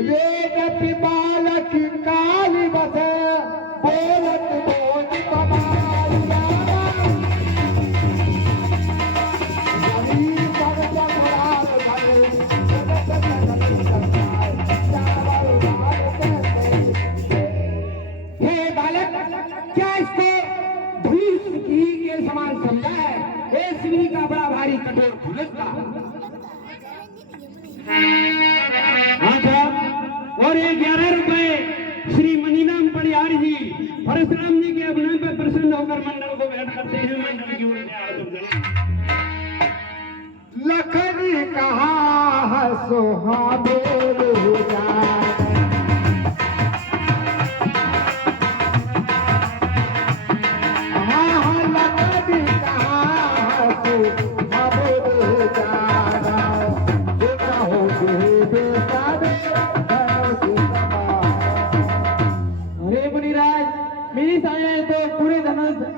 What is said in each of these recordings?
वेद बालक काली बस बोलत बोल कमालिया जमीन पर जमरार भले जगत जगत संसार चावल दाल हे बालक क्या इसको धूल की के समान समझा है? हे श्री का बड़ा भारी कठोर धनुष था। और ये 11 रुपए श्री मनीराम परिहार जी परशुराम जी के अभिनय पर प्रसन्न होकर मंडल को भेंट करते हैं। मंडल की ओर से आदर लखनी कहा सुहाबे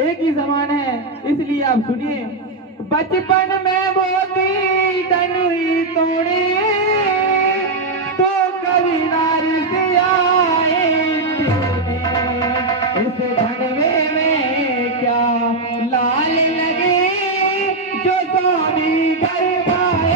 एक ही समान है, इसलिए आप सुनिए। बचपन में मोती तनुई तोड़े तो कभी नारी से आए इस धनवे में क्या लाल लगे जो स्वामी कर पाए।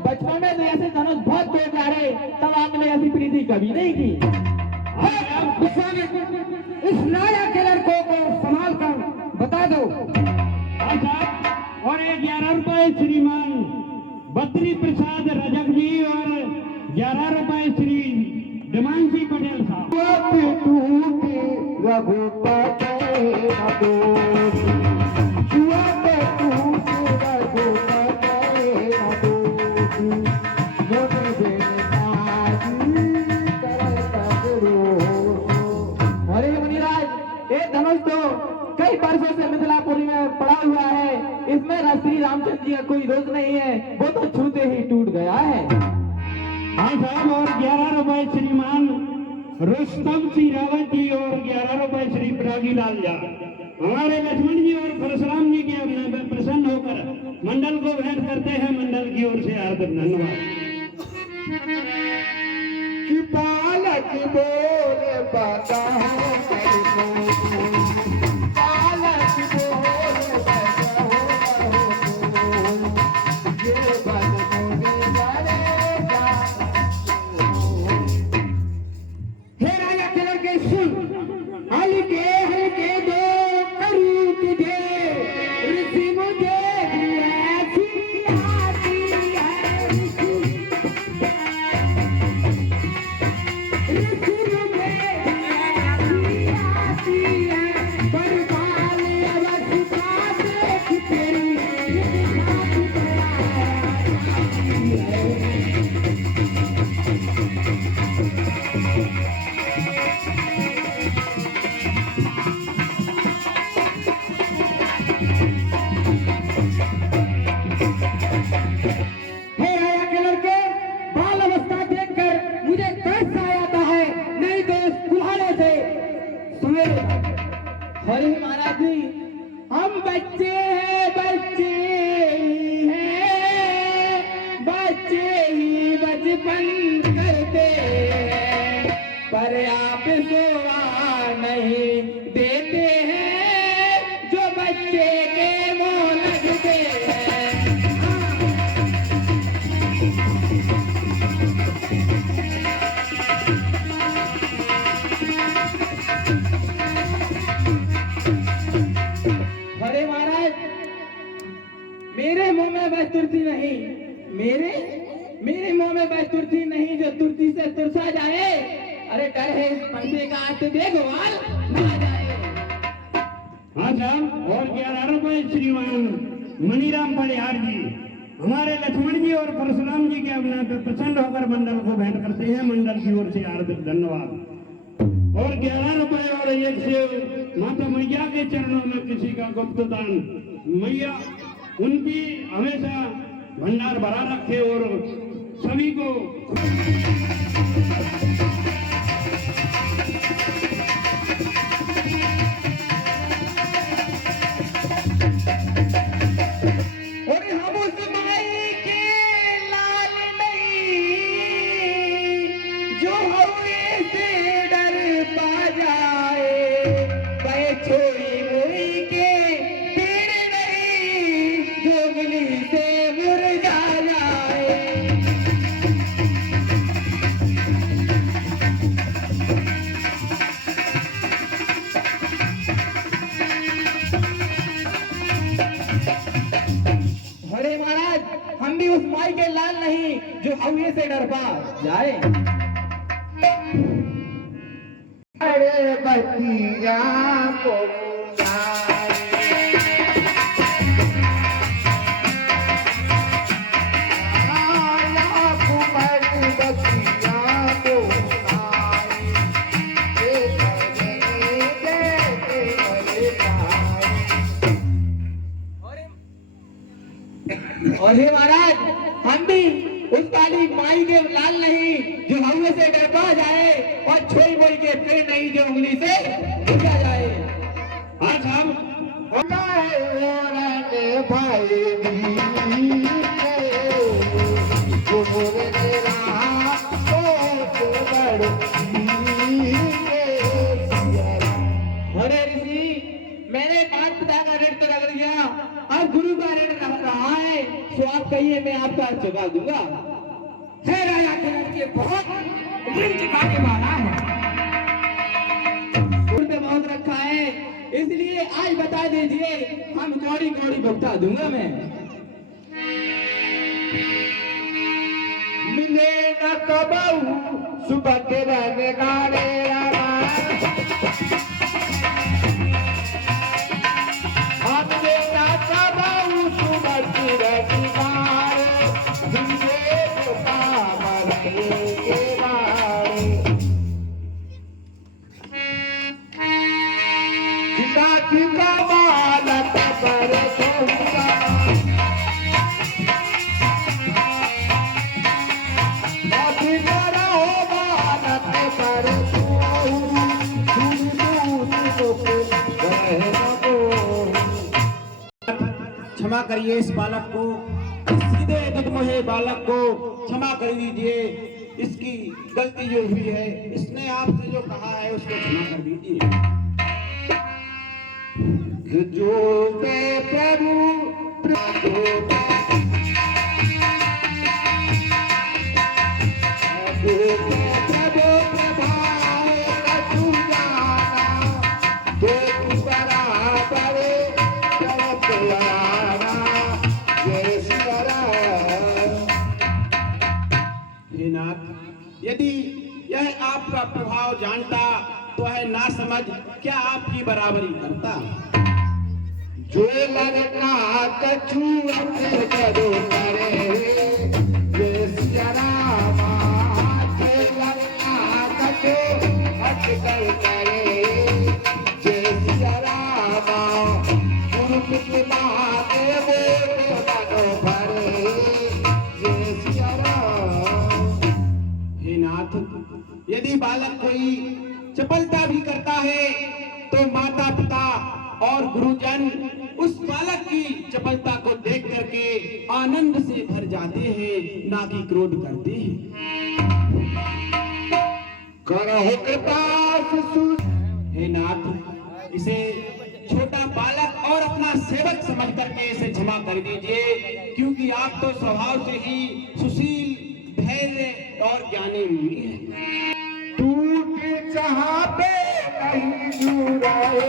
बचपन में तो ऐसे धनुष बहुत तोड़ रहे, तब आपने ऐसी प्रीति कभी नहीं की। इस लाया के लड़कों को संभाल कर बता दो। और ये 11 रुपए श्रीमान बद्री प्रसाद रजक जी और 11 रुपए श्री दिमांशी पटेल साहब। धनुष तो कई वर्षों से मिथिलापुरी में पड़ा हुआ है, इसमें श्री रामचंद्र जी का कोई दोष नहीं है, वो तो छूते ही टूट गया है। हाँ साहब, और 11 रुपए श्रीमान रुस्तम सिंह रावत जी और 11 रुपए श्री प्रागी लाल जा हमारे लक्ष्मण जी और परशुराम जी के अभिनय पर प्रसन्न होकर मंडल को भेंट करते हैं। मंडल की ओर से हार्दिक धन्यवाद। बालक बोल बता अरे महाराज जी, हम बच्चे हैं, बच्चे हैं, बच्चे ही बचपन करते हैं, पर आप सोवा नहीं देते हैं जो बच्चे के मोह लगते हैं। अरे महाराज, मेरे मुंह में वह तुरती नहीं, मेरे मुंह में वह तुरती नहीं जो तुरती से तुरसा जाए। अरे डर है इस पंथे का, तो देखो ना जाए। हाँ साहब, और 11 रुपए श्रीमान मनीराम परिहार जी हमारे लक्ष्मण जी और परशुराम जी के अभिनय पर प्रसन्न होकर मंडल को भेंट करते हैं। मंडल की ओर से हार्दिक धन्यवाद। और 11 रुपए और एक से माता मैया के चरणों में किसी का गुप्त दान, मैया उनकी हमेशा भंडार भरा रखे और सभी को से डर पा जाए, वह छोई मोई के पेड़ नहीं जोगली से मुरझा जाए। अरे महाराज, हम भी उस माई के लाल नहीं जो हवे से डर पा जाए। अरे बतिया को बुलाए, आया कुमार बतिया को बुलाए, ये करने दे मेरे भाई। और हे महाराज, हम भी उस काली माई के लाल नहीं जो हवे से डर पा जाए और छोई बोई के पेड़ नहीं जो उंगली से बुझा जाए। आज हम भाई अरे ऋषि, मैंने माता पिता का ऋण तो रख दिया, अब गुरु का ऋण रह रहा है, तो आप कहिए मैं आपका चुका दूंगा। है राजा के लड़के बहुत ऋण चुकाने वाला है। गुरु पे बहुत रखा है, इसलिए आज बता दीजिए, हम कौड़ी कौड़ी भुगता दूंगा मैं। मिले न कबहू सुबह के रहने गाने हमने न कबहू सुबह के रहने गाने, जिंदे तो कामर के बारे। चिता चिता बालक पर सोऊंगा, क्षमा करिए इस बालक को, इस सीधे दुधमुहे बालक को क्षमा कर दीजिए। इसकी गलती जो हुई है, इसने आपसे जो कहा है उसको क्षमा कर दीजिए। जो मैं प्रभु हे नाथ, यदि यह आपका प्रभाव जानता तो है ना समझ क्या आपकी बराबरी करता। जो लड़का कछु अपने करो करे, ये सिया रामा। जो लड़का कछु अटकल करे, ये सिया रामा। गुरु पिता देवे मनो भरे, ये सिया राम। हे नाथ, यदि बालक कोई चपलता भी करता है तो माता पिता और गुरुजन उस बालक की चपलता को देख करके आनंद से भर जाते हैं, ना कि क्रोध करते हैं। करहो कृपा शिशु। हे नाथ, इसे छोटा बालक और अपना सेवक समझ करके इसे क्षमा कर दीजिए, क्योंकि आप तो स्वभाव से ही सुशील, धैर्य और ज्ञानी मुनि हैं। टूट जहाँ पे नहीं जुड़ाए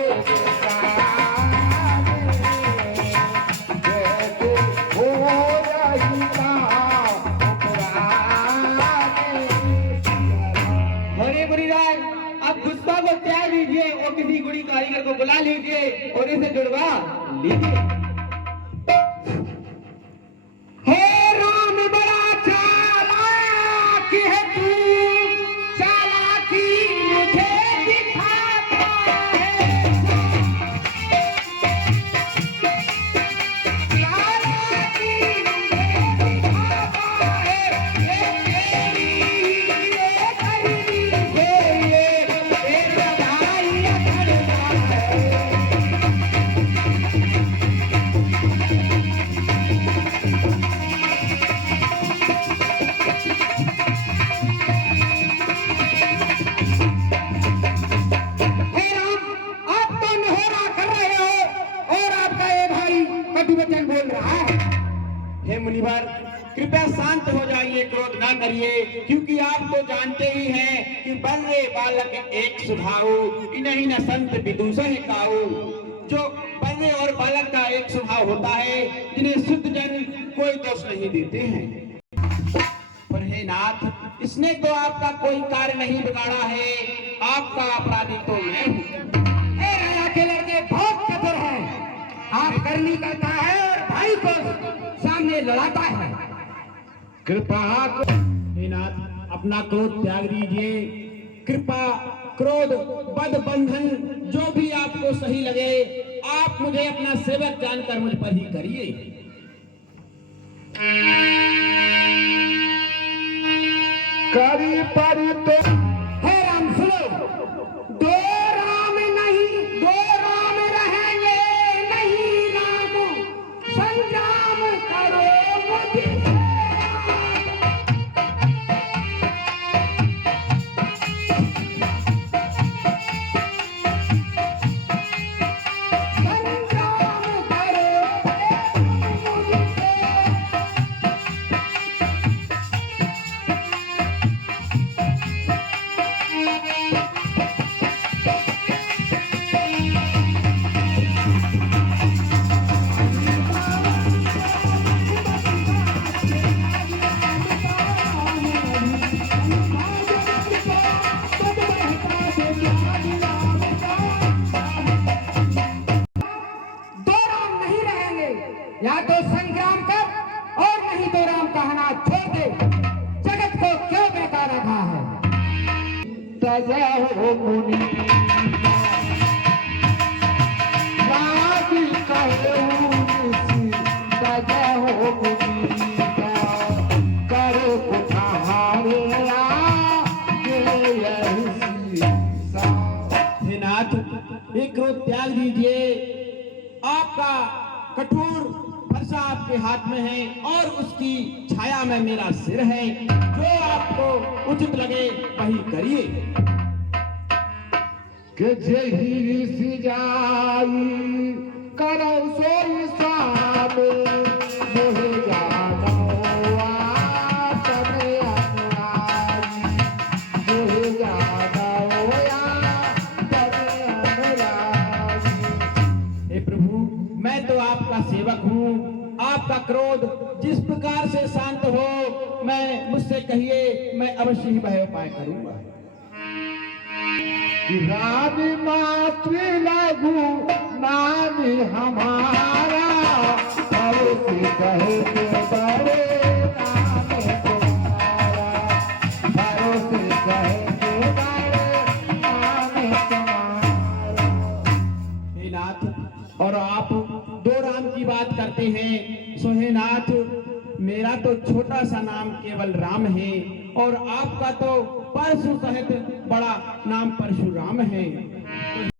जैसे हो रही हरे मुनिराज, आप गुस्सा को त्याग दीजिए और किसी गुड़ी कारीगर को बुला लीजिए और इसे जुड़वा लीजिए। हे राम बड़ा चालाक है तू, चालाकी मुझे दिखाता है। चालाकी मुझे दिखाता है, ये तेरी ये करनी है, ये तेरा भाई अखड़ता है। मुनिवर, कृपया शांत हो जाइए, क्रोध ना करिए, क्योंकि आप तो जानते ही हैं कि बल्ले बालक एक स्वभाव, इन्हीं न संत विदूषण काऊ। जो बल्ले और बालक का एक स्वभाव होता है, जिन्हें शुद्ध जन कोई दोष नहीं देते हैं। पर हे नाथ, इसने तो आपका कोई कार्य नहीं बिगाड़ा है, आपका अपराधी तो मैं हूँ। राजा के लड़के बहुत कठोर हैं। आप करनी करता है और भाई को सामने लड़ाता है। कृपा हे नाथ, अपना क्रोध त्याग दीजिए। कृपा, क्रोध, बद बंधन जो भी आपको सही लगे, आप मुझे अपना सेवक जानकर मुझ पर ही करिए। करी परी तो हे राम सुनो, दो राम नहीं, दो राम रहेंगे नहीं, राम संग्राम करो मुझे। या तो संग्राम कर और नहीं तो राम कहना छोड़ दे। जगत को क्यों बेकार रखा है। सजा हो मुनि सजा हो मुनि करो कुठारे हे नाथ, एक क्रोध त्याग दीजिए। आपका कठोर फरसा आपके हाथ में है और उसकी छाया में मेरा सिर है। जो आपको उचित लगे वही करिए। कि जही सी जाई करो सोई सामे मोहे जानो आ तबे अनुरागी मोहे जानो आ तबे अनुरागी। हे प्रभु, मैं तो आपका सेवक हूँ। आपका क्रोध जिस प्रकार से शांत हो, मैं मुझसे कहिए, मैं अवश्य ही वह उपाय करूंगा। राम मातृ लघु नाम हमारा भरोसे कहे के बड़े नाम तुम्हारा भरोसे कहे के बड़े नाम तुम्हारा। हे नाथ, और आप दो राम की बात करते हैं। सो हे नाथ, मेरा तो छोटा सा नाम केवल राम है और आपका तो परशु सहित बड़ा नाम परशुराम है।